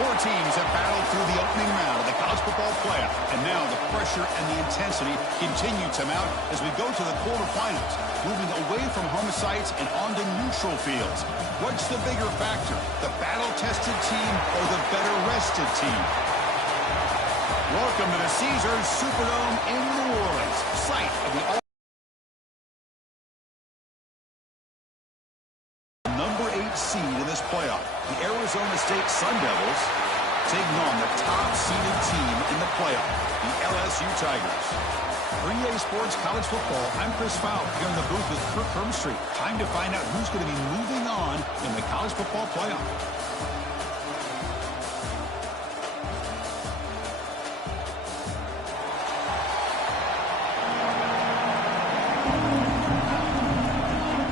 Four teams have battled through the opening round of the college football playoff, and now the pressure and the intensity continue to mount as we go to the quarterfinals, moving away from home sites and onto neutral fields. What's the bigger factor, the battle-tested team or the better-rested team? Welcome to the Caesars Superdome in New Orleans, site of the number 8 seed in this playoff. The Arizona State Sun Devils taking on the top-seeded team in the playoff, the LSU Tigers. For EA Sports College Football, I'm Chris Fowle here in the booth with Kirk Hermstreet. Time to find out who's going to be moving on in the college football playoff.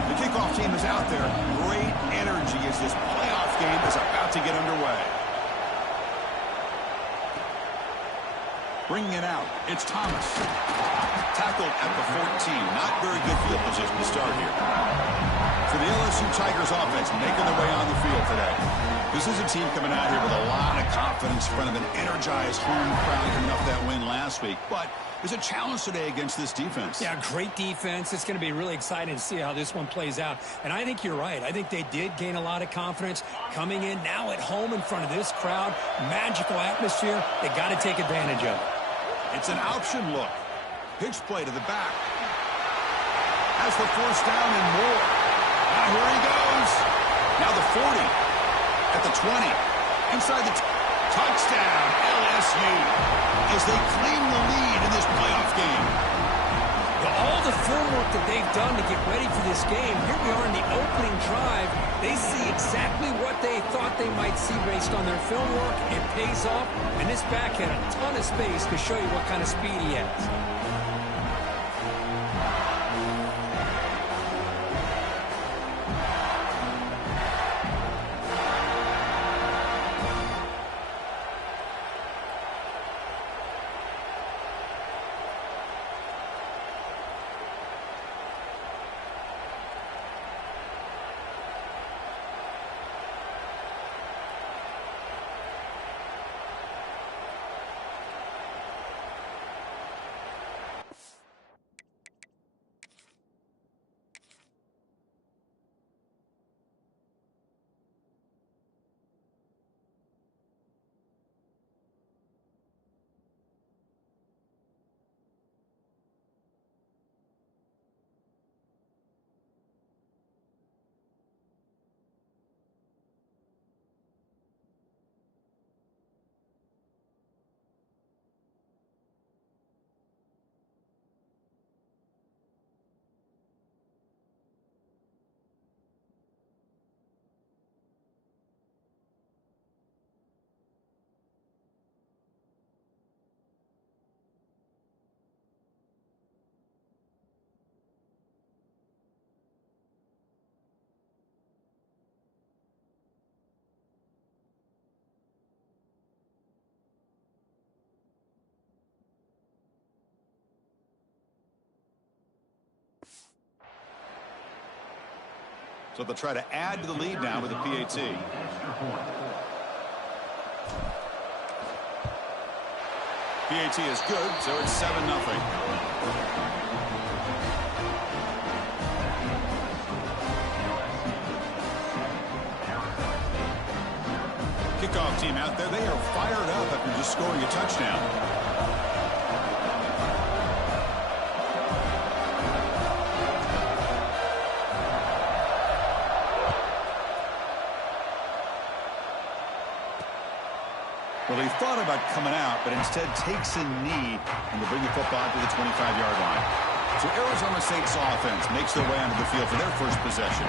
The kickoff team is out there. Great energy as this playoff game is about to get underway. Bringing it out, it's Thomas. Tackled at the 14. Not very good field position to start here. For the LSU Tigers offense, making their way on the field today. This is a team coming out here with a lot of confidence in front of an energized home crowd coming off that win last week. But there's a challenge today against this defense. Yeah, great defense. It's going to be really exciting to see how this one plays out. And I think you're right. I think they did gain a lot of confidence coming in now at home in front of this crowd. Magical atmosphere. They got to take advantage of it. It's an option look. Pitch play to the back. Has the first down and more. Now here he goes. Now the 40. At the 20. Inside the touchdown, LSU. As they claim the lead in this playoff game. All the film work that they've done to get ready for this game, here we are in the opening drive. They see exactly what they thought they might see based on their film work. It pays off, and this back had a ton of space to show you what kind of speed he has. So they'll try to add to the lead now with the PAT. PAT is good, so it's 7-0. Kickoff team out there. They are fired up after just scoring a touchdown. Well, he thought about coming out, but instead takes a knee and will bring the football to the 25-yard line. So Arizona State's offense makes their way onto the field for their first possession.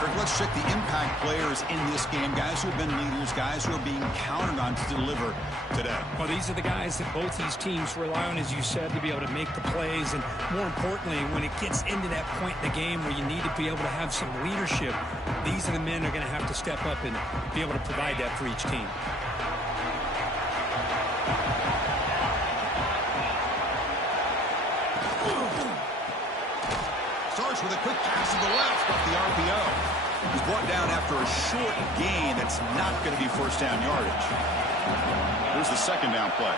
Kirk, let's check the impact players in this game, guys who have been leaders, guys who are being counted on to deliver today. Well, these are the guys that both these teams rely on, as you said, to be able to make the plays. And more importantly, when it gets into that point in the game where you need to be able to have some leadership, these are the men who are going to have to step up and be able to provide that for each team. Starts with a quick pass to the left off the RPO. He's brought down after a short gain that's not going to be first down yardage. Here's the second down play.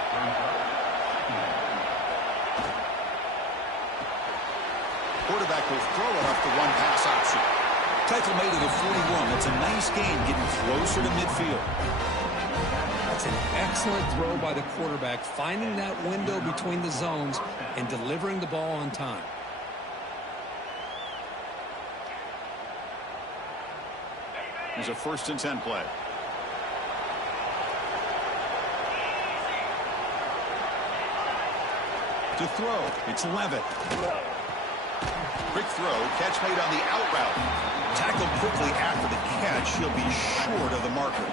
Quarterback will throw it off the one-pass option. Tackle made at the 41. That's a nice gain, getting closer to midfield. That's an excellent throw by the quarterback, finding that window between the zones and delivering the ball on time. Here's a 1st and 10 play. To throw, it's Levitt. Quick throw, catch made on the out route. Tackled quickly after the catch. He'll be short of the marker.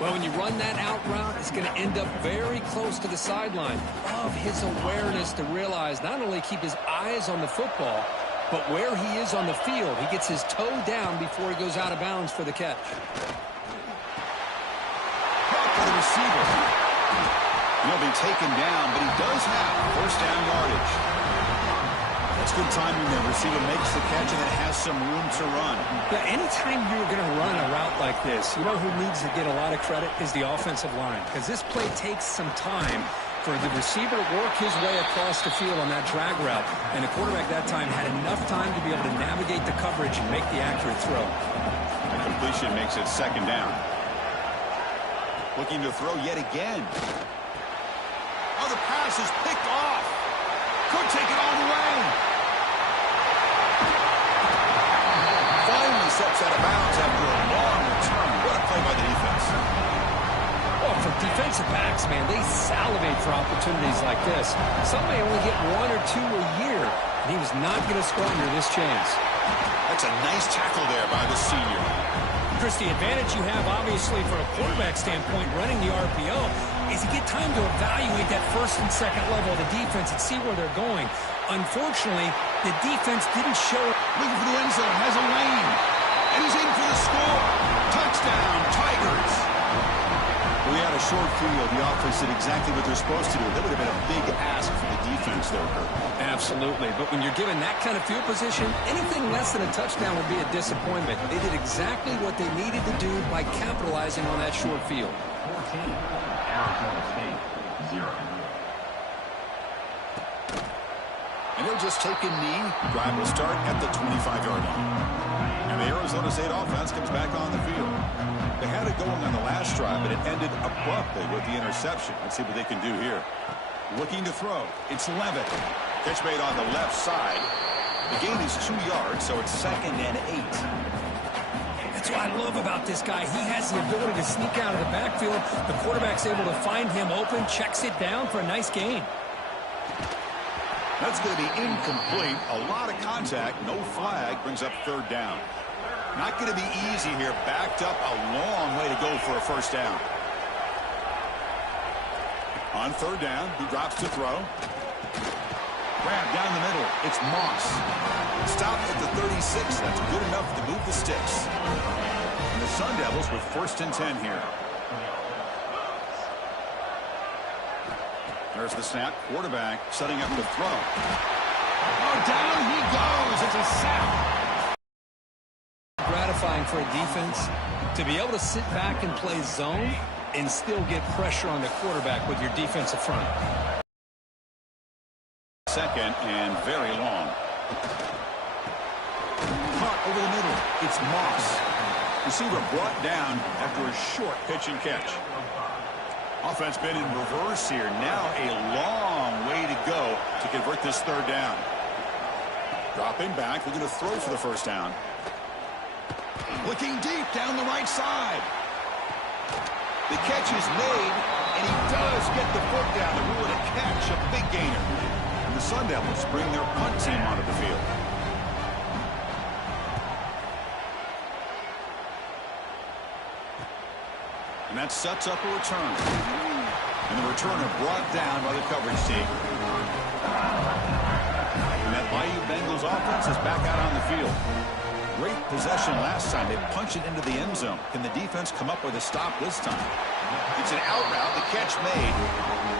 Well, when you run that out route, it's going to end up very close to the sideline. Love his awareness to realize not only keep his eyes on the football, but where he is on the field. He gets his toe down before he goes out of bounds for the catch. Caught for the receiver. He'll be taken down, but he does have first down yardage. That's good timing there. Receiver makes the catch and it has some room to run. Yeah, anytime you're going to run a route like this, you know who needs to get a lot of credit is the offensive line, because this play takes some time for the receiver to work his way across the field on that drag route, and the quarterback that time had enough time to be able to navigate the coverage and make the accurate throw. The completion makes it second down. Looking to throw yet again. Oh, the pass is picked off. Could take it all the way. Finally steps out of bounds after a long return. What a play by the defense. Well, for defensive backs, man, they salivate for opportunities like this. Some may only get 1 or 2 a year, and he was not going to squander this chance. That's a nice tackle there by the senior. Chris, the advantage you have, obviously, from a quarterback standpoint, running the RPO, is you get time to evaluate that first and second level of the defense and see where they're going. Unfortunately, the defense didn't show it. Looking for the end zone, has a lane, and he's in for the score. Touchdown, Tigers. We had a short field. The offense did exactly what they're supposed to do. That would have been a big ask for the defense there, Kurt. Absolutely. But when you're given that kind of field position, anything less than a touchdown would be a disappointment. They did exactly what they needed to do by capitalizing on that short field. 14, Arizona State, 0. And he'll just take a knee. Drive will start at the 25-yard line. And the Arizona State offense comes back on the field. They had it going on the last drive, but it ended abruptly with the interception. Let's see what they can do here. Looking to throw. It's Levitt. Catch made on the left side. The gain is 2 yards, so it's 2nd and 8. That's what I love about this guy. He has the ability to sneak out of the backfield. The quarterback's able to find him open, checks it down for a nice gain. That's going to be incomplete. A lot of contact. No flag. Brings up 3rd down. Not going to be easy here. Backed up a long way to go for a first down. On 3rd down, he drops to throw. Grab down the middle. It's Moss. Stop at the 36. That's good enough to move the sticks. And the Sun Devils with 1st and 10 here. There's the snap. Quarterback setting up the throw. Oh, down he goes. It's a sack. Gratifying for a defense to be able to sit back and play zone and still get pressure on the quarterback with your defensive front. 2nd and very long. Caught over the middle. It's Moss. Receiver brought down after a short pitch and catch. Offense been in reverse here. Now a long way to go to convert this 3rd down. Dropping back. We're going to throw for the first down. Looking deep down the right side. The catch is made, and he does get the foot down. The rule to catch, a big gainer. And the Sun Devils bring their punt team onto the field. And that sets up a return. And the returner brought down by the coverage team. And that Bayou Bengals offense is back out on the field. Great possession last time. They punch it into the end zone. Can the defense come up with a stop this time? It's an out route. The catch made.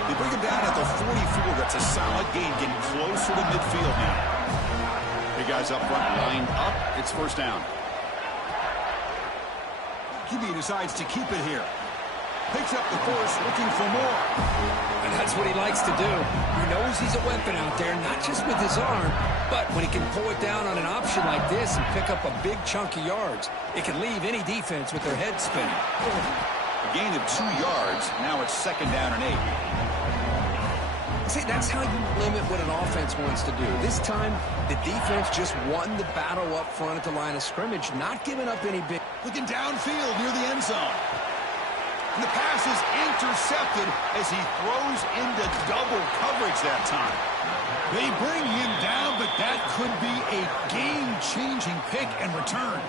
They bring him down at the 44. That's a solid gain, getting closer to midfield now. Big guys up front lined up. It's first down. QB decides to keep it here. Picks up the force, looking for more. And that's what he likes to do. He knows he's a weapon out there, not just with his arm, but when he can pull it down on an option like this and pick up a big chunk of yards, it can leave any defense with their head spinning. A gain of 2 yards. Now it's 2nd down and 8. See, that's how you limit what an offense wants to do. This time, the defense just won the battle up front at the line of scrimmage, not giving up any big... Looking downfield near the end zone. And the pass is intercepted as he throws into double coverage that time. They bring him down, but that could be a game-changing pick and return.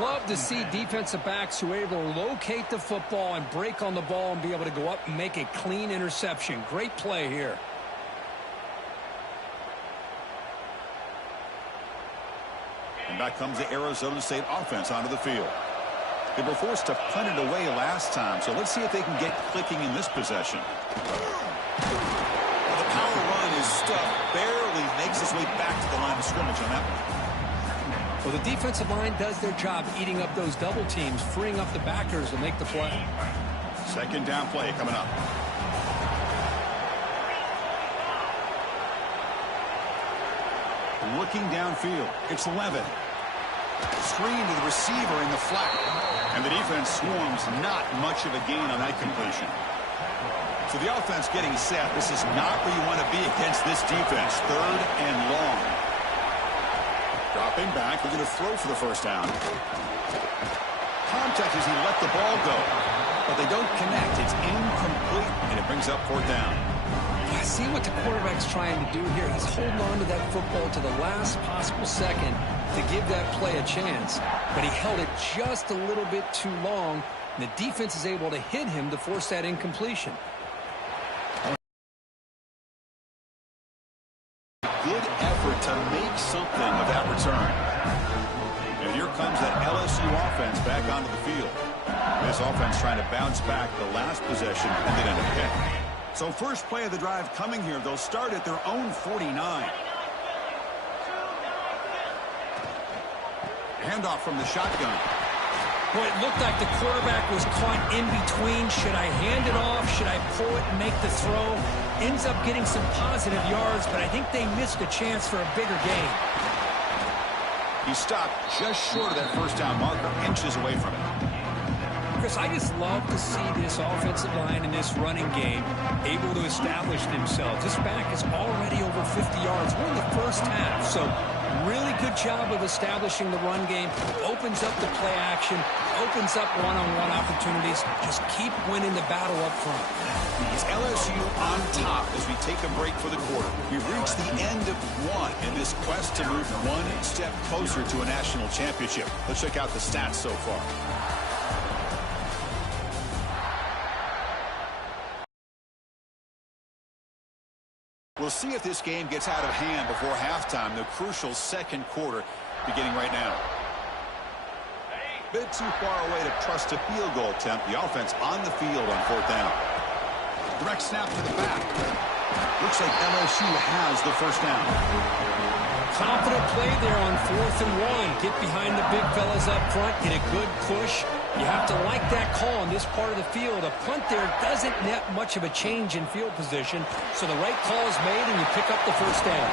Love to see defensive backs who are able to locate the football and break on the ball and be able to go up and make a clean interception. Great play here. And back comes the Arizona State offense onto the field. They were forced to punt it away last time, so let's see if they can get clicking in this possession. Well, the power run is stuffed, barely makes his way back to the line of scrimmage on that one. Well, the defensive line does their job eating up those double teams, freeing up the backers to make the play. 2nd down play coming up. Looking downfield, it's Levin. Screen to the receiver in the flat. And the defense swarms, not much of a gain on that completion. So the offense getting set. This is not where you want to be against this defense. 3rd and long. Dropping back, looking to throw for the 1st down. Contact as he let the ball go. But they don't connect. It's incomplete, and it brings up 4th down. I see what the quarterback's trying to do here. He's holding on to that football to the last possible second to give that play a chance. But he held it just a little bit too long, and the defense is able to hit him to force that incompletion. Good effort to make something of that return. And here comes that LSU offense back onto the field. This offense trying to bounce back the last possession and then end a pick. So first play of the drive coming here. They'll start at their own 49. Handoff from the shotgun. Boy, it looked like the quarterback was caught in between. Should I hand it off? Should I pull it and make the throw? Ends up getting some positive yards, but I think they missed a chance for a bigger gain. He stopped just short of that 1st down marker, inches away from it. Chris, I just love to see this offensive line in this running game able to establish themselves. This back is already over 50 yards. We're in the 1st half, so really good job of establishing the run game. Opens up the play action, opens up one-on-one opportunities. Just keep winning the battle up front. It's LSU on top as we take a break for the quarter. We've reached the end of one in this quest to move one step closer to a national championship. Let's check out the stats so far. We'll see if this game gets out of hand before halftime. The crucial 2nd quarter beginning right now. Bit too far away to trust a field goal attempt. The offense on the field on 4th down. Direct snap to the back. Looks like LSU has the 1st down. Confident play there on 4th and 1. Get behind the big fellas up front. Get a good push. You have to like that call on this part of the field. A punt there doesn't net much of a change in field position, so the right call is made and you pick up the 1st down.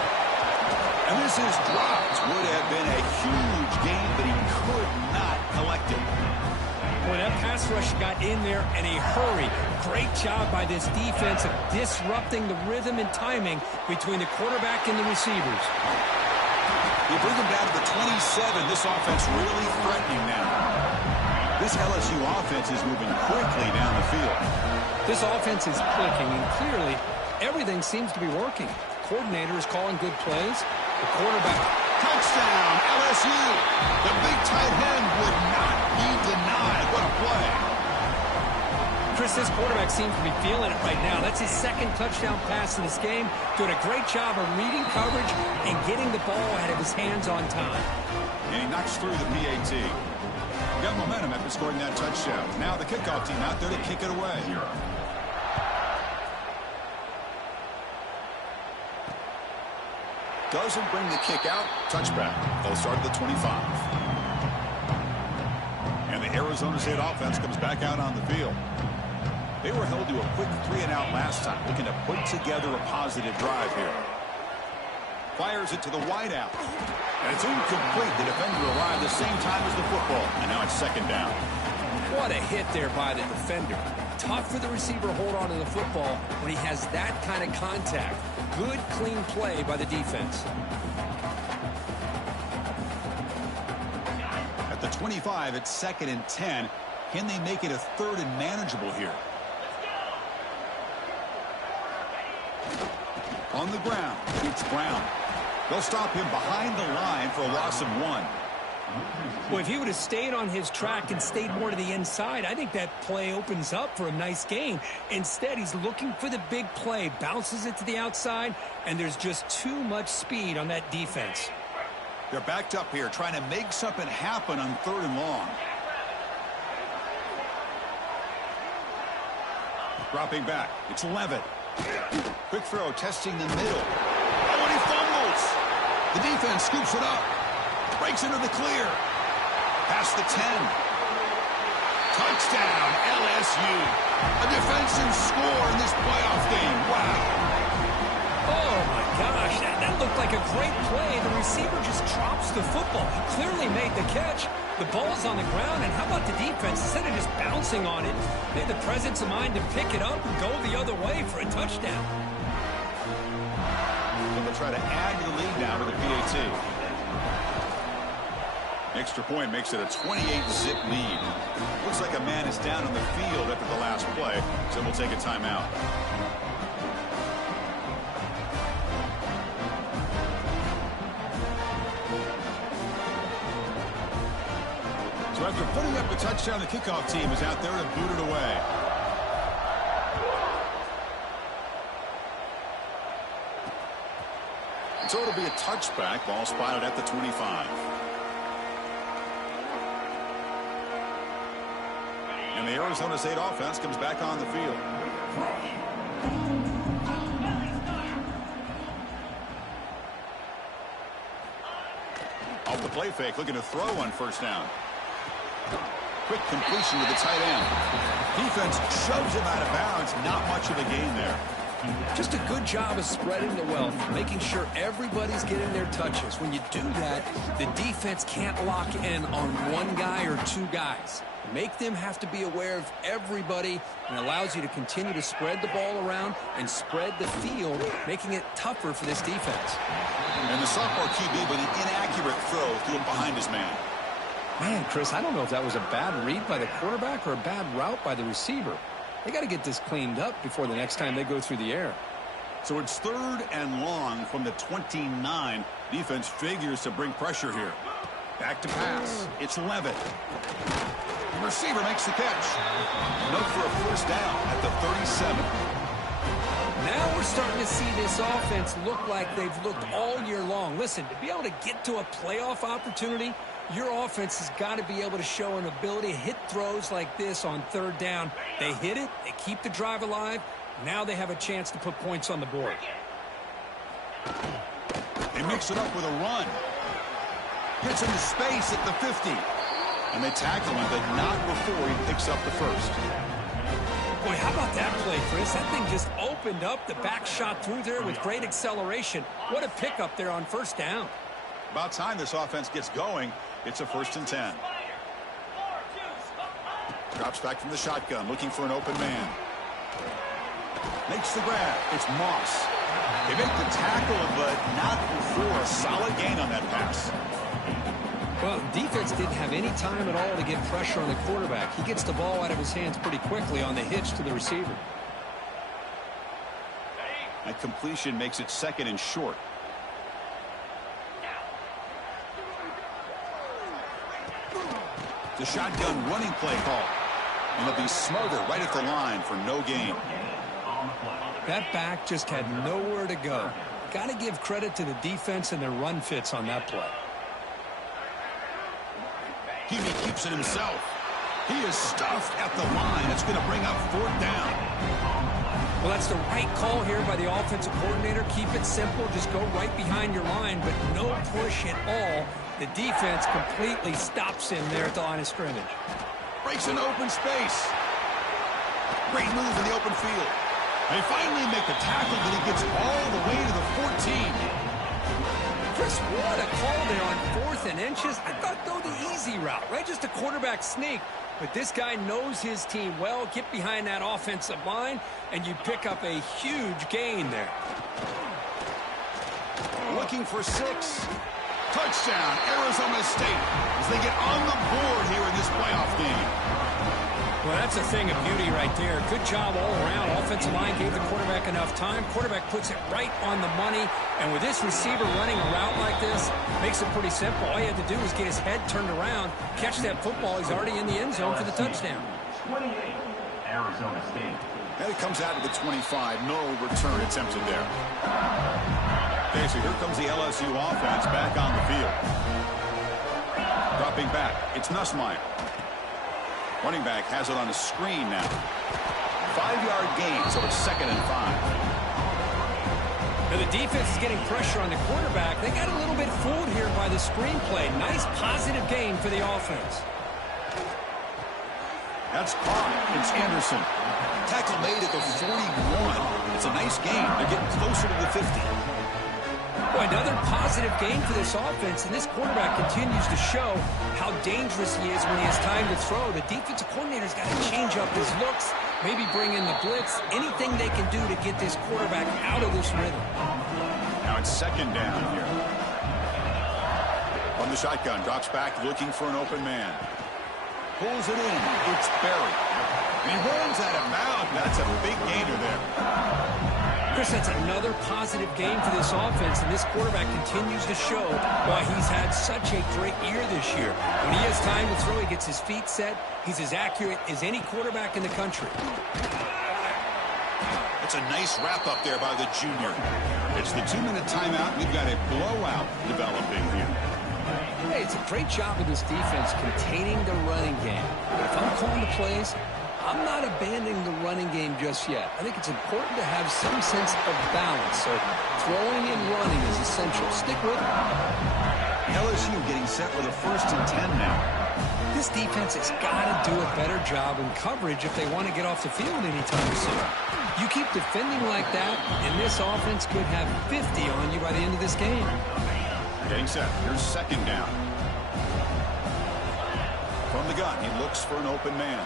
And this is dropped. Would have been a huge gain, but he could not collect it. Boy, that pass rush got in there in a hurry. Great job by this defense of disrupting the rhythm and timing between the quarterback and the receivers. You bring him down to the 27. This offense really threatening now. This LSU offense is moving quickly down the field. This offense is clicking, and clearly everything seems to be working. The coordinator is calling good plays. The quarterback. Touchdown, LSU. The big tight end would not be denied. What a play. Chris, this quarterback seems to be feeling it right now. That's his 2nd touchdown pass in this game. Doing a great job of reading coverage and getting the ball out of his hands on time. And he knocks through the PAT. Got momentum after scoring that touchdown. Now the kickoff team out there to kick it away. Doesn't bring the kick out. Touchback. They'll start at the 25. And the The Arizona State offense comes back out on the field. They were held to a quick 3-and-out last time, looking to put together a positive drive here. Fires it to the wideout. And it's incomplete. The defender arrived the same time as the football. And now it's second down. What a hit there by the defender. Tough for the receiver to hold on to the football when he has that kind of contact. Good, clean play by the defense. At the 25, it's 2nd and 10. Can they make it a 3rd and manageable here? On the ground, it's Brown. They'll stop him behind the line for a loss of 1. Well, if he would have stayed on his track and stayed more to the inside, I think that play opens up for a nice gain. Instead, he's looking for the big play, bounces it to the outside, and there's just too much speed on that defense. They're backed up here, trying to make something happen on 3rd and long. Dropping back, it's Levitt. Quick throw, testing the middle. Oh, and he fumbles! The defense scoops it up. Breaks into the clear. Past the 10. Touchdown, LSU. A defensive score in this playoff game. Wow. Oh, my gosh. That looked like a great play. The receiver just drops the football. He clearly made the catch. The ball's on the ground, and how about the defense? Instead of just bouncing on it, they had the presence of mind to pick it up and go the other way for a touchdown. So they'll try to add to the lead now with the PAT. Extra point makes it a 28-zip lead. Looks like a man is down on the field after the last play, so we'll take a timeout. So after putting up a touchdown, the kickoff team is out there to boot it away. So it'll be a touchback. Ball spotted at the 25. And the Arizona State offense comes back on the field. Off the play fake, looking to throw on 1st down. Quick completion to the tight end. Defense shoves him out of bounds. Not much of a gain there. Just a good job of spreading the wealth, making sure everybody's getting their touches. When you do that, the defense can't lock in on one guy or 2 guys. Make them have to be aware of everybody, and allows you to continue to spread the ball around and spread the field, making it tougher for this defense. And the sophomore QB with an inaccurate throw threw him behind his man. Man, Chris, I don't know if that was a bad read by the quarterback or a bad route by the receiver. They got to get this cleaned up before the next time they go through the air. So it's 3rd and long from the 29. Defense figures to bring pressure here. Back to pass. It's Levitt. The receiver makes the catch. Note for a 1st down at the 37. Now we're starting to see this offense look like they've looked all year long. Listen, to be able to get to a playoff opportunity, your offense has got to be able to show an ability to hit throws like this on 3rd down. They hit it, they keep the drive alive. Now they have a chance to put points on the board. They mix it up with a run. Gets into space at the 50. And they tackle him, but not before he picks up the 1st. Boy, how about that play, Chris? That thing just opened up. The back shot through there with great acceleration. What a pickup there on 1st down. About time this offense gets going. It's a 1st and 10. Drops back from the shotgun, looking for an open man. Makes the grab. It's Moss. They make the tackle, but not before a solid gain on that pass. Well, defense didn't have any time at all to get pressure on the quarterback. He gets the ball out of his hands pretty quickly on the hitch to the receiver. That completion makes it 2nd and short. The shotgun running play call. And they'll be smothered right at the line for no gain. That back just had nowhere to go. Got to give credit to the defense and their run fits on that play. He keeps it himself. He is stuffed at the line. It's going to bring up 4th down. Well, that's the right call here by the offensive coordinator. Keep it simple. Just go right behind your line, but no push at all. The defense completely stops him there at the line of scrimmage. breaks into open space. Great move in the open field. They finally make the tackle, but he gets all the way to the 14. Chris, what a call there on 4th and inches. I thought, though, the easy route, right? Just a quarterback sneak. But this guy knows his team well. Get behind that offensive line, and you pick up a huge gain there. Looking for 6. Touchdown, Arizona State, as they get on the board here in this playoff game. Well, that's a thing of beauty right there. Good job all around. Offensive line gave the quarterback enough time. Quarterback puts it right on the money. And with this receiver running a route like this, makes it pretty simple. All he had to do was get his head turned around, catch that football. He's already in the end zone for the touchdown. 28, Arizona State. And it comes out to the 25. No return attempted there. Okay, so here comes the LSU offense back on the field. Dropping back, it's Nussmeier. Running back has it on the screen now. 5-yard gain, so it's 2nd and 5. Now the defense is getting pressure on the quarterback. They got a little bit fooled here by the screenplay. Nice positive gain for the offense. That's caught. It's Anderson. Tackle made at the 41. It's a nice gain. They're getting closer to the 50. Boy, another positive gain for this offense, and this quarterback continues to show how dangerous he is when he has time to throw. The defensive coordinator's got to change up his looks, maybe bring in the blitz, anything they can do to get this quarterback out of this rhythm. Now it's 2nd down here. From the shotgun, drops back looking for an open man. Pulls it in. It's Berry. And he runs out of bounds. That's a big gainer there. Chris, that's another positive gain for this offense, and this quarterback continues to show why he's had such a great year this year. When he has time to throw, he gets his feet set. He's as accurate as any quarterback in the country. It's a nice wrap-up there by the junior. It's the 2-minute timeout. We've got a blowout developing here. Hey, it's a great job of this defense containing the running game. But if I'm calling the plays, I'm not abandoning the running game just yet. I think it's important to have some sense of balance. So throwing and running is essential. Stick with it. LSU getting set with a 1st and 10 now. This defense has got to do a better job in coverage if they want to get off the field anytime soon. You keep defending like that, and this offense could have 50 on you by the end of this game. Getting set. Here's 2nd down. From the gun, he looks for an open man.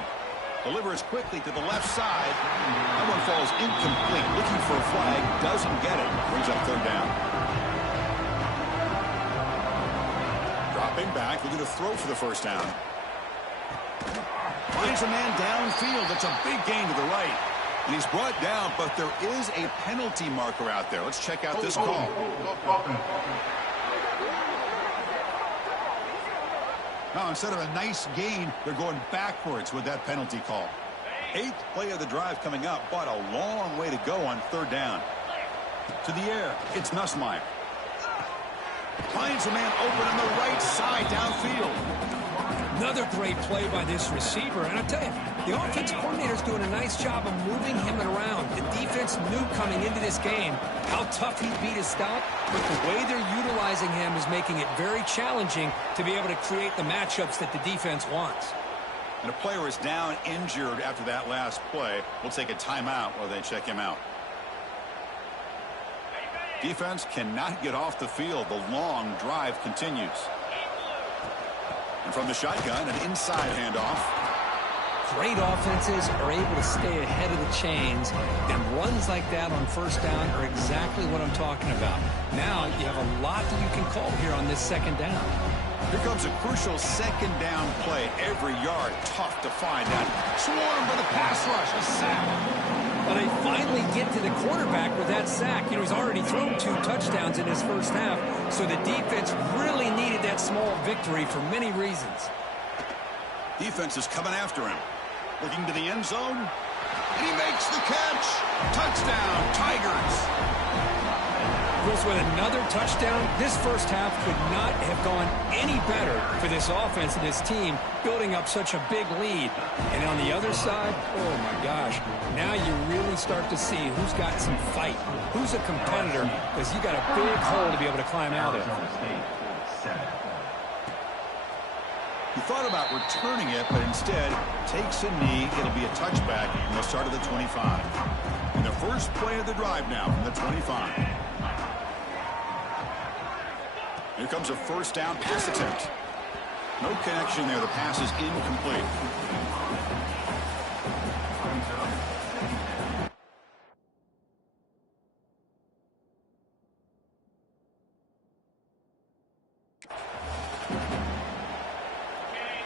Delivers quickly to the left side. That one falls incomplete. Looking for a flag. Doesn't get it. Brings up 3rd down. Dropping back. Looking to throw for the 1st down. Finds a man downfield. That's a big gain to the right. And he's brought down, but there is a penalty marker out there. Let's check out this call. Now, instead of a nice gain, they're going backwards with that penalty call. 8th play of the drive coming up, but a long way to go on 3rd down. To the air, it's Nussmeier. Finds a man open on the right side downfield. Another great play by this receiver. And I tell you, the offensive coordinator's doing a nice job of moving him around. The defense knew coming into this game how tough he'd be to stop, but the way they're utilizing him is making it very challenging to be able to create the matchups that the defense wants. And a player is down injured after that last play. We'll take a timeout while they check him out. Defense cannot get off the field. The long drive continues. And from the shotgun, an inside handoff. Great offenses are able to stay ahead of the chains, and runs like that on 1st down are exactly what I'm talking about. Now you have a lot that you can call here on this 2nd down. Here comes a crucial 2nd down play. Every yard tough to find. That swarm with a pass rush, a sack. But they finally get to the quarterback with that sack. You know, he's already thrown 2 touchdowns in his 1st half, so the defense really needed that small victory for many reasons. Defense is coming after him. Looking to the end zone. And he makes the catch. Touchdown, Tigers. Chris, with another touchdown, this 1st half could not have gone any better for this offense and this team, building up such a big lead. And on the other side, oh my gosh, now you really start to see who's got some fight, who's a competitor, because you got a big hole to be able to climb out of. He thought about returning it, but instead takes a knee. It'll be a touchback from the start of the 25. And the first play of the drive now from the 25. Here comes a first down pass attempt. No connection there. The pass is incomplete.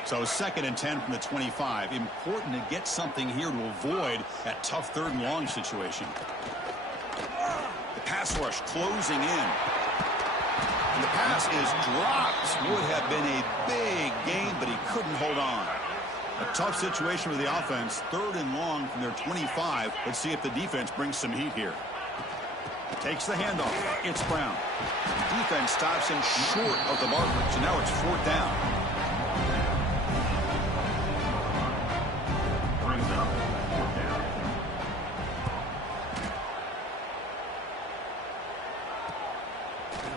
So 2nd and 10 from the 25. Important to get something here to avoid that tough 3rd and long situation. The pass rush closing in. And the pass is dropped. Would have been a big gain, but he couldn't hold on. A tough situation for the offense. 3rd and long from their 25. Let's see if the defense brings some heat here. Takes the handoff. It's Brown. The defense stops him short of the marker. So now it's 4th down.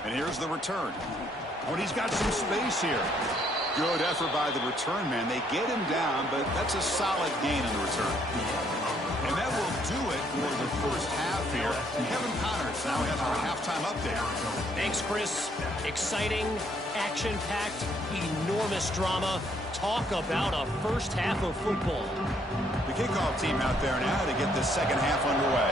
And here's the return. Oh, and he's got some space here. Good effort by the return man. They get him down, but that's a solid gain in the return. And that will do it for the first half here. Kevin Connors now has our halftime update. Thanks, Chris. Exciting, action-packed, enormous drama. Talk about a first half of football. The kickoff team out there now to get this second half underway.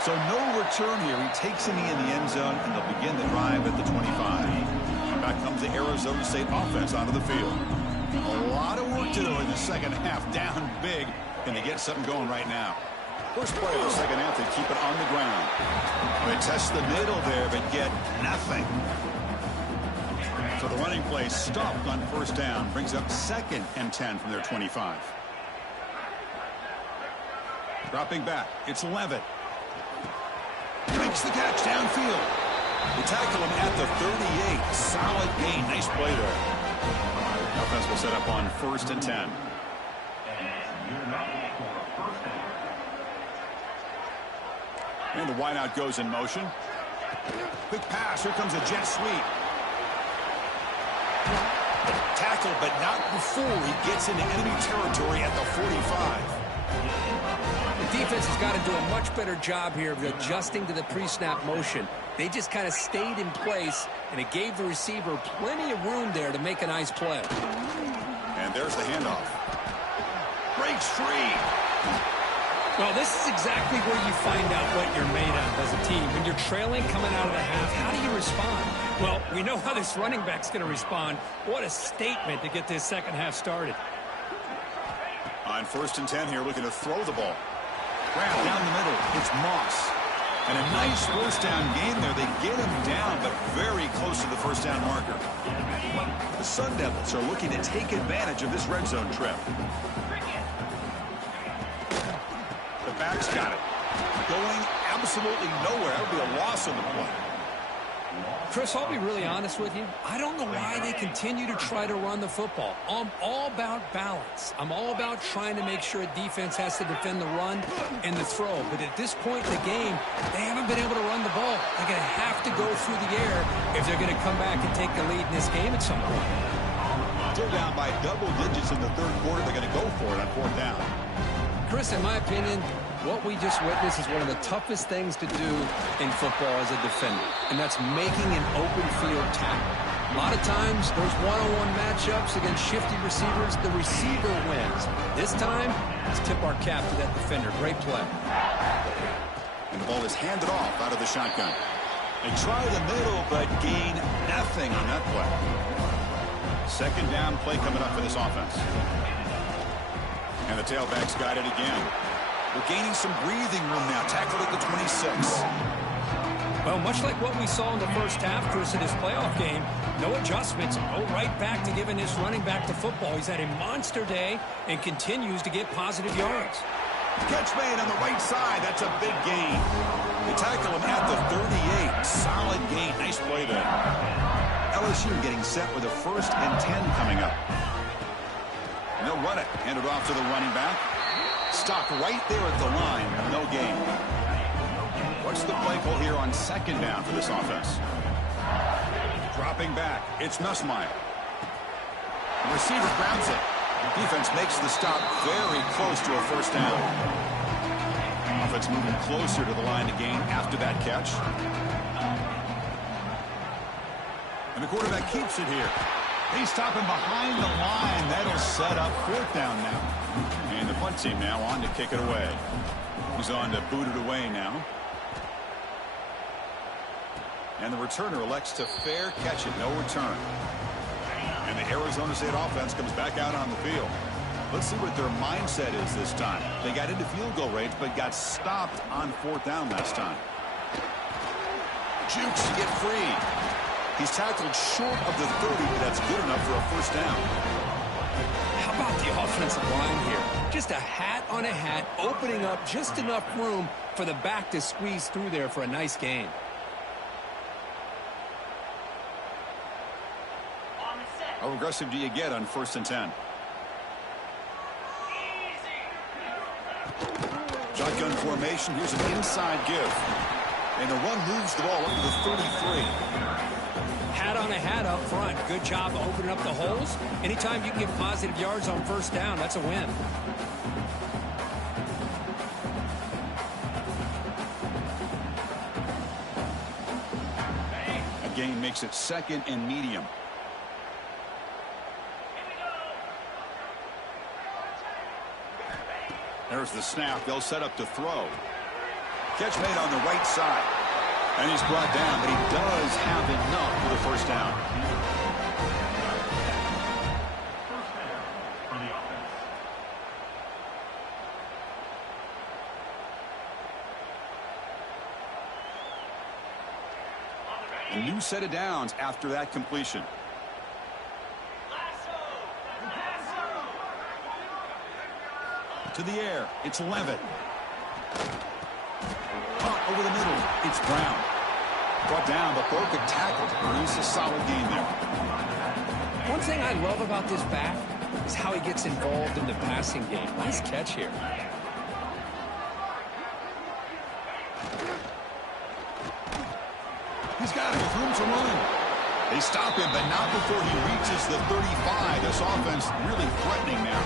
So no return here. He takes a knee in the end zone, and they'll begin the drive at the 25. Back comes the Arizona State offense onto the field. A lot of work to do in the second half. Down big. Can they get something going right now? First play of the second half, they keep it on the ground. They test the middle there, but get nothing. So the running play stopped on first down. Brings up 2nd and 10 from their 25. Dropping back. It's Levitt. Makes the catch downfield. They tackle him at the 38. Solid gain. Nice play there. Offense will set up on 1st and 10. And the wideout goes in motion. Quick pass. Here comes a jet sweep. Tackle, but not before he gets into enemy territory at the 45. The defense has got to do a much better job here of adjusting to the pre-snap motion. They just kind of stayed in place, and it gave the receiver plenty of room there to make a nice play. And there's the handoff. Breaks free. Well, this is exactly where you find out what you're made of as a team. When you're trailing coming out of the half, how do you respond? Well, we know how this running back's going to respond. What a statement to get this second half started. On 1st and 10 here, looking to throw the ball. Brown down the middle. It's Moss. And a nice first down gain there. They get him down, but very close to the first down marker. The Sun Devils are looking to take advantage of this red zone trip. The back's got it. Going absolutely nowhere. That would be a loss on the play. Chris, I'll be really honest with you. I don't know why they continue to try to run the football. I'm all about balance. I'm all about trying to make sure a defense has to defend the run and the throw. But at this point in the game, they haven't been able to run the ball. They're going to have to go through the air if they're going to come back and take the lead in this game at some point. Still down by double digits in the 3rd quarter. They're going to go for it on 4th down. Chris, in my opinion, what we just witnessed is one of the toughest things to do in football as a defender, and that's making an open field tackle. A lot of times, those one-on-one matchups against shifty receivers, the receiver wins. This time, let's tip our cap to that defender. Great play. And the ball is handed off out of the shotgun. They try the middle, but gain nothing on that play. 2nd down play coming up for this offense. And the tailback's got it again. We're gaining some breathing room now. Tackled at the 26. Well, much like what we saw in the first half, Chris, in his playoff game, no adjustments. Go right back to giving this running back the football. He's had a monster day and continues to get positive yards. Catch made on the right side. That's a big gain. They tackle him at the 38. Solid gain. Nice play there. LSU getting set with a 1st and 10 coming up. And they'll run it. Hand it off to the running back. Stop right there at the line. No gain. Watch What's the play call here on second down for this offense? Dropping back, it's Nussmeier. The receiver grabs it. Defense makes the stop very close to a first down. Offense moving closer to the line to gain after that catch. And the quarterback keeps it here. They stop him behind the line. That'll set up fourth down now. And the punt team now on to kick it away. He's on to boot it away now. And the returner elects to fair catch it. No return. And the Arizona State offense comes back out on the field. Let's see what their mindset is this time. They got into field goal range, but got stopped on fourth down last time. Jukes to get free. He's tackled short of the 30, but that's good enough for a first down. How about the offensive line here? Just a hat on a hat, opening up just enough room for the back to squeeze through there for a nice gain. How aggressive do you get on 1st and 10? Shotgun formation. Here's an inside give. And the run moves the ball up to the 33. Hat on a hat up front. Good job opening up the holes. Anytime you can get positive yards on first down, that's a win. A gain makes it 2nd and medium. There's the snap. They'll set up to throw. Catch made on the right side. And he's brought down, but he does have enough for the first down. First down for the offense. A new set of downs after that completion. To the air, it's Levitt. Caught over the middle, it's Brown. Brought down, but broke a tackle to produce a solid gain there. One thing I love about this back is how he gets involved in the passing game. Nice catch here. He's got it with room to run. They stop him, but not before he reaches the 35. This offense really threatening now.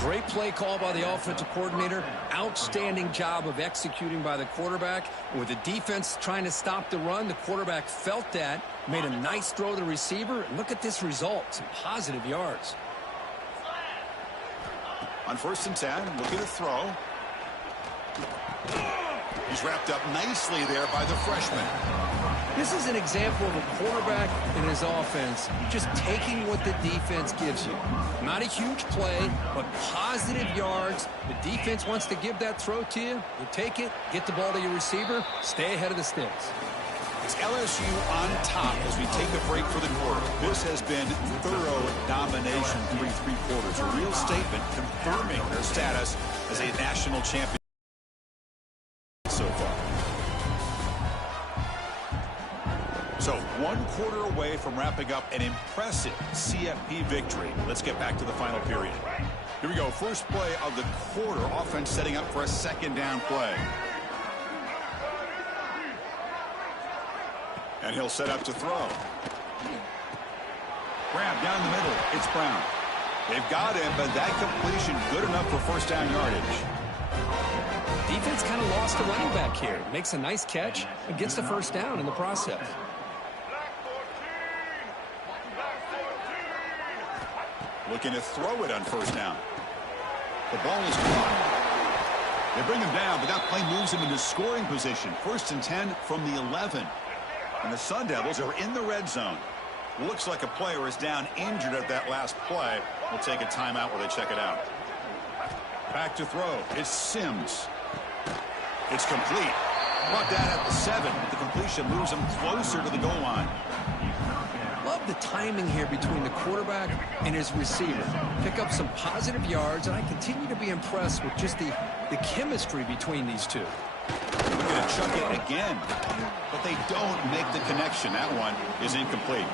Great play call by the offensive coordinator. Outstanding job of executing by the quarterback. With the defense trying to stop the run, the quarterback felt that, made a nice throw to the receiver. And look at this result, some positive yards. On 1st and 10, looking to throw. He's wrapped up nicely there by the freshman. This is an example of a quarterback and his offense just taking what the defense gives you. Not a huge play, but positive yards. The defense wants to give that throw to you. You take it, get the ball to your receiver, stay ahead of the sticks. It's LSU on top as we take a break for the quarter. This has been thorough domination through 3 quarters. A real statement confirming their status as a national champion so far. So 1 quarter away from wrapping up an impressive CFB victory. Let's get back to the final period. Here we go. First play of the quarter. Offense setting up for a 2nd down play. And he'll set up to throw. Grab down the middle. It's Brown. They've got him, but that completion good enough for first down yardage. Defense kind of lost a running back here. Makes a nice catch and gets the first down in the process. Looking to throw it on first down. The ball is caught. They bring him down, but that play moves him into scoring position. 1st and 10 from the 11. And the Sun Devils are in the red zone. Looks like a player is down injured at that last play. We'll take a timeout while they check it out. Back to throw. It's Sims. It's complete. Brought down at the 7. The completion moves him closer to the goal line. Love the timing here between the quarterback and his receiver. Pick up some positive yards, and I continue to be impressed with just the chemistry between these two. Looking to chuck it again, but they don't make the connection. That one is incomplete.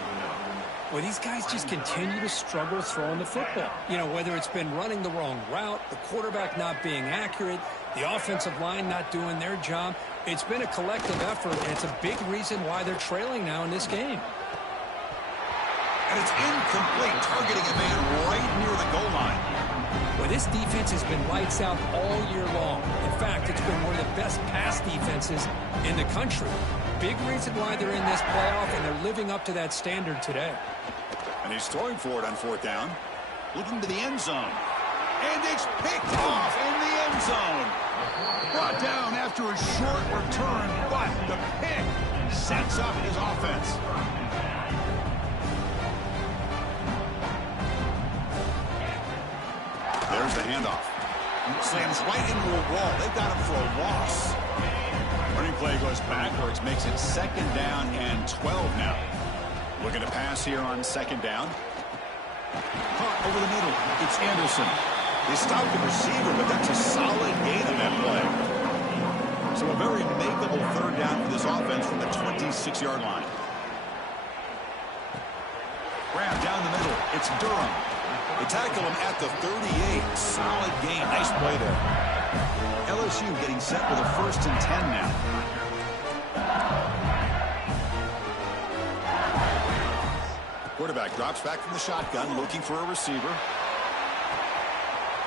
Well, these guys just continue to struggle throwing the football. You know, whether it's been running the wrong route, the quarterback not being accurate, the offensive line not doing their job. It's been a collective effort, and it's a big reason why they're trailing now in this game. And it's incomplete, targeting a man right near the goal line. Well, this defense has been lights out all year long. In fact, it's been one of the best pass defenses in the country. Big reason why they're in this playoff, and they're living up to that standard today. And he's throwing for it on 4th down. Looking to the end zone. And it's picked off in the end zone. Brought down after a short return, but the pick sets up his offense. There's the handoff. Slams right into a wall. They've got him for a loss. Running play goes backwards, makes it 2nd down and 12 now. Looking to pass here on 2nd down. Caught over the middle. It's Anderson. They stopped the receiver, but that's a solid gain on that play. So a very makeable 3rd down for this offense from the 26-yard line. Grab down the middle. It's Durham. They tackle him at the 38. Solid gain. Nice play there. LSU getting set with a 1st and 10 now. Quarterback drops back from the shotgun, looking for a receiver.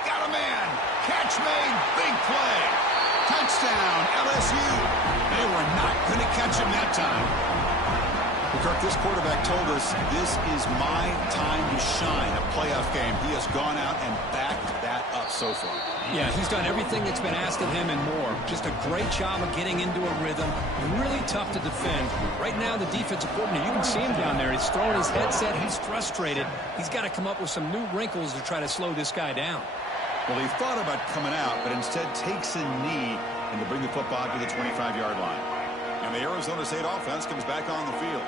Got a man. Catch made. Big play. Touchdown, LSU. They were not going to catch him that time. Kirk, this quarterback told us this is my time to shine, a playoff game. He has gone out and backed that up so far. Yeah, he's done everything that's been asked of him and more. Just a great job of getting into a rhythm. Really tough to defend. Right now, the defensive coordinator, you can see him down there. He's throwing his headset. He's frustrated. He's got to come up with some new wrinkles to try to slow this guy down. Well, he thought about coming out, but instead takes a knee and to bring the football to the 25-yard line. And the Arizona State offense comes back on the field.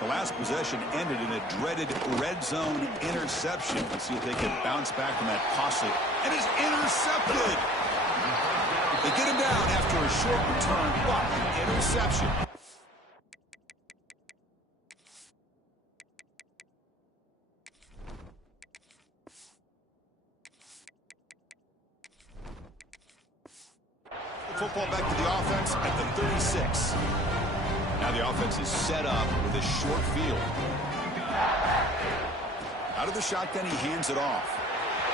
The last possession ended in a dreaded red zone interception. Let's see if they can bounce back from that costly. And it's intercepted. They get him down after a short return, but an interception. The football back to the offense at the 36. Now the offense is set up with a short field. Out of the shotgun, he hands it off.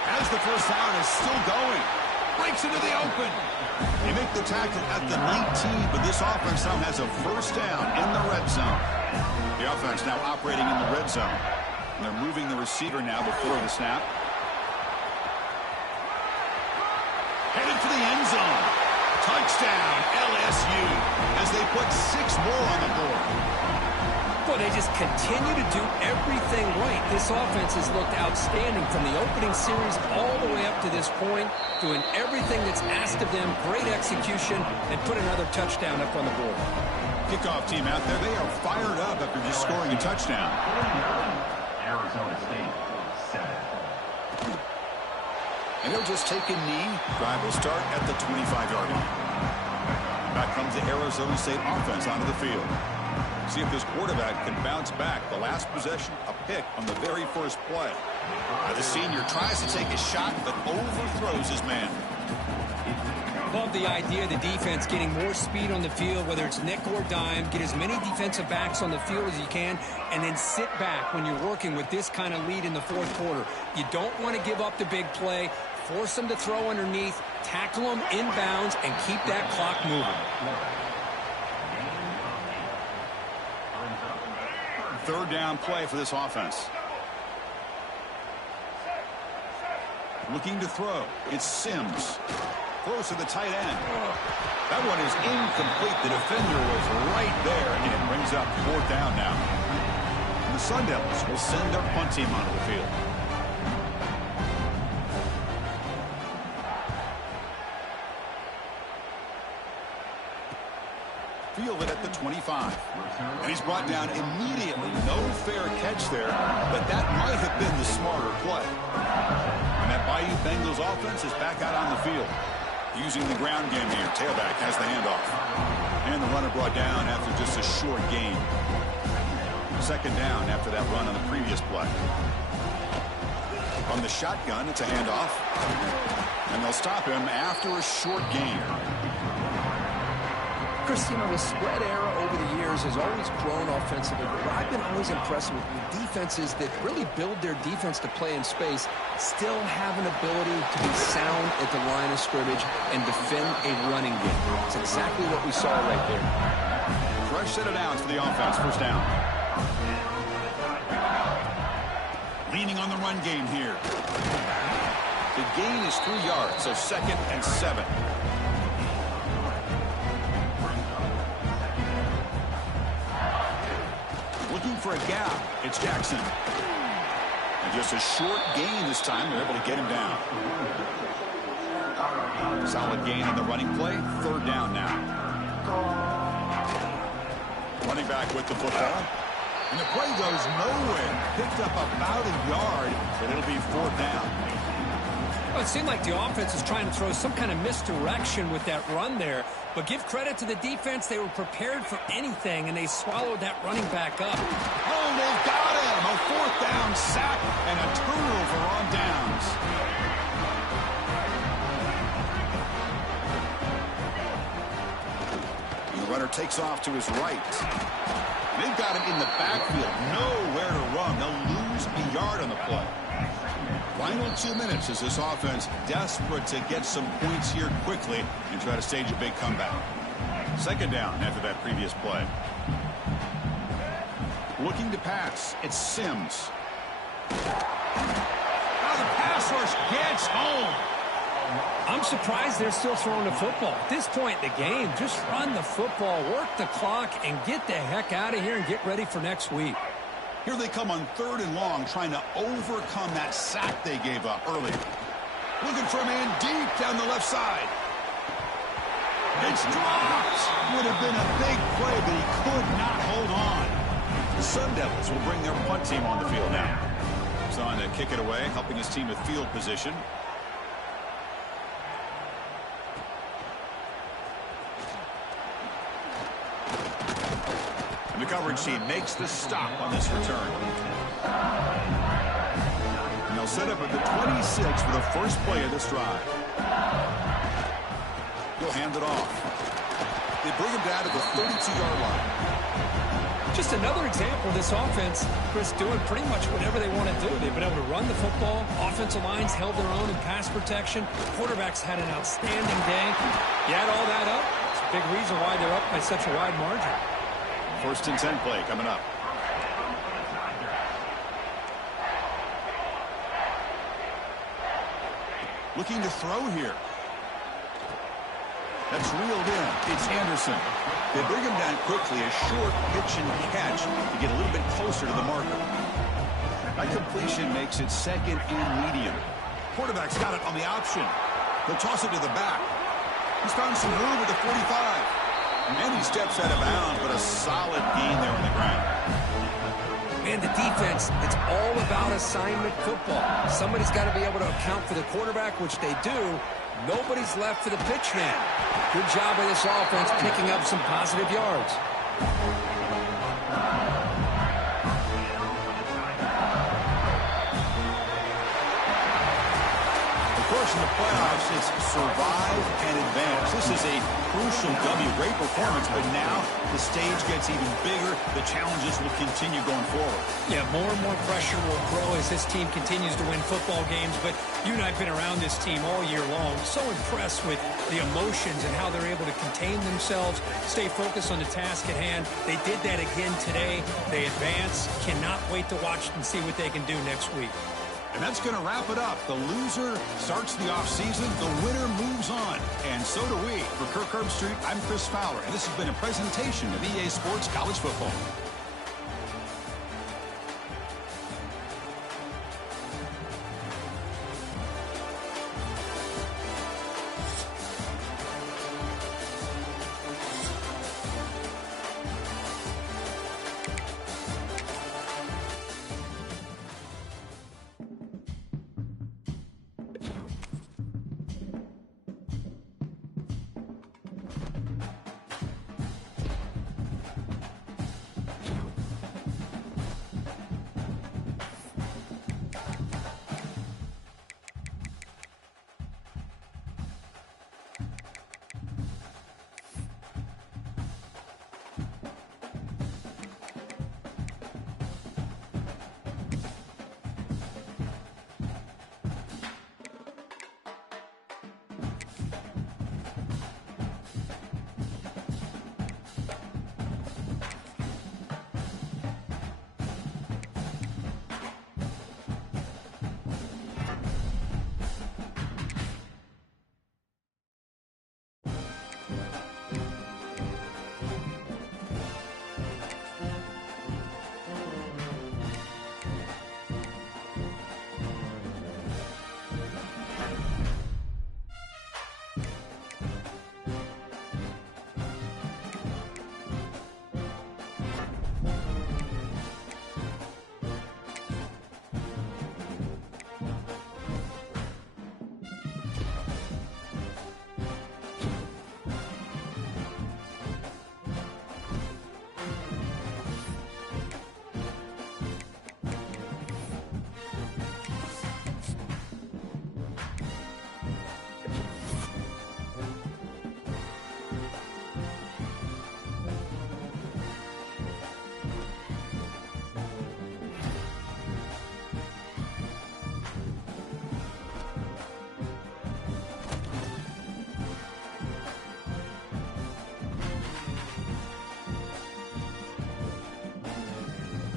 As the 1st down is still going. Breaks into the open. They make the tackle at the 19, but this offense now has a 1st down in the red zone. The offense now operating in the red zone. And they're moving the receiver now before the snap. Headed for the end zone. Touchdown, LSU, as they put 6 more on the board. Boy, they just continue to do everything right. This offense has looked outstanding from the opening series all the way up to this point, doing everything that's asked of them, great execution, and put another touchdown up on the board. Kickoff team out there, they are fired up after just scoring a touchdown. Arizona State, 7. And he'll just take a knee. Drive will start at the 25-yard line. Back comes the Arizona State offense onto the field. See if this quarterback can bounce back. The last possession, a pick on the very first play. The senior tries to take a shot, but overthrows his man. Love the idea of the defense getting more speed on the field, whether it's nickel or dime, get as many defensive backs on the field as you can, and then sit back when you're working with this kind of lead in the 4th quarter. You don't want to give up the big play, force them to throw underneath, tackle them inbounds, and keep that clock moving. 3rd down play for this offense. Looking to throw. It's Sims. Close to the tight end. That one is incomplete. The defender was right there, and it brings up 4th down now. And the Sun Devils will send their punt team onto the field. Fielded at the 25. And he's brought down immediately. No fair catch there, but that might have been the smarter play. And that Bayou Bengals offense is back out on the field. Using the ground game here. Tailback has the handoff. And the runner brought down after just a short gain. Second down after that run on the previous play. From the shotgun, it's a handoff. And they'll stop him after a short gain. Chris, the spread era over the years has always grown offensively, but I've been always impressed with defenses that really build their defense to play in space, still have an ability to be sound at the line of scrimmage and defend a running game. It's exactly what we saw right there. Fresh set of downs for the offense. First down. Leaning on the run game here. The gain is 3 yards, so 2nd and 7. Looking for a gap. It's Jackson. And just a short gain this time. They're able to get him down. Solid gain on the running play. 3rd down now. Running back with the football. And the play goes nowhere. Picked up about a yard, but it'll be 4th down. Well, it seemed like the offense was trying to throw some kind of misdirection with that run there. But give credit to the defense. They were prepared for anything, and they swallowed that running back up. Oh, they've got him. A 4th down sack and a turnover on downs. The runner takes off to his right. They've got him in the backfield. Nowhere to run. They'll lose a yard on the play. Final 2 minutes as this offense desperate to get some points here quickly and try to stage a big comeback. 2nd down after that previous play. Looking to pass. It's Sims. Now the pass rush gets home. I'm surprised they're still throwing the football. At this point in the game, just run the football, work the clock, and get the heck out of here and get ready for next week. Here they come on 3rd and long, trying to overcome that sack they gave up earlier. Looking for a man deep down the left side. It's dropped. Would have been a big play, but he could not hold on. The Sun Devils will bring their punt team on the field now. He's on to kick it away, helping his team with field position. And the coverage team makes the stop on this return. And they'll set up at the 26 for the first play of this drive. He'll hand it off. They bring him down to the 32-yard line. Just another example of this offense, Chris, doing pretty much whatever they want to do. They've been able to run the football. Offensive lines held their own in pass protection. Quarterbacks had an outstanding day. You add all that up, it's a big reason why they're up by such a wide margin. 1st and 10 play coming up. Looking to throw here. That's reeled in. It's Anderson. They bring him down quickly. A short pitch and catch to get a little bit closer to the marker. That completion makes it 2nd and medium. Quarterback's got it on the option. He'll toss it to the back. He's found some room at the 45. And he steps out of bounds, but a solid gain there on the ground. Man, the defense, it's all about assignment football. Somebody's got to be able to account for the quarterback, which they do. Nobody's left for the pitch man. Good job by this offense picking up some positive yards. Of course, in the playoffs, it's survive and advance. This is a crucial W. Great performance, but now the stage gets even bigger. The challenges will continue going forward. Yeah, more and more pressure will grow as this team continues to win football games, but you and I have been around this team all year long. So impressed with the emotions and how they're able to contain themselves, stay focused on the task at hand. They did that again today. They advance. Cannot wait to watch and see what they can do next week. And that's going to wrap it up. The loser starts the offseason. The winner moves on. And so do we. For Kirk Herbstreit, I'm Chris Fowler. And this has been a presentation of EA Sports College Football.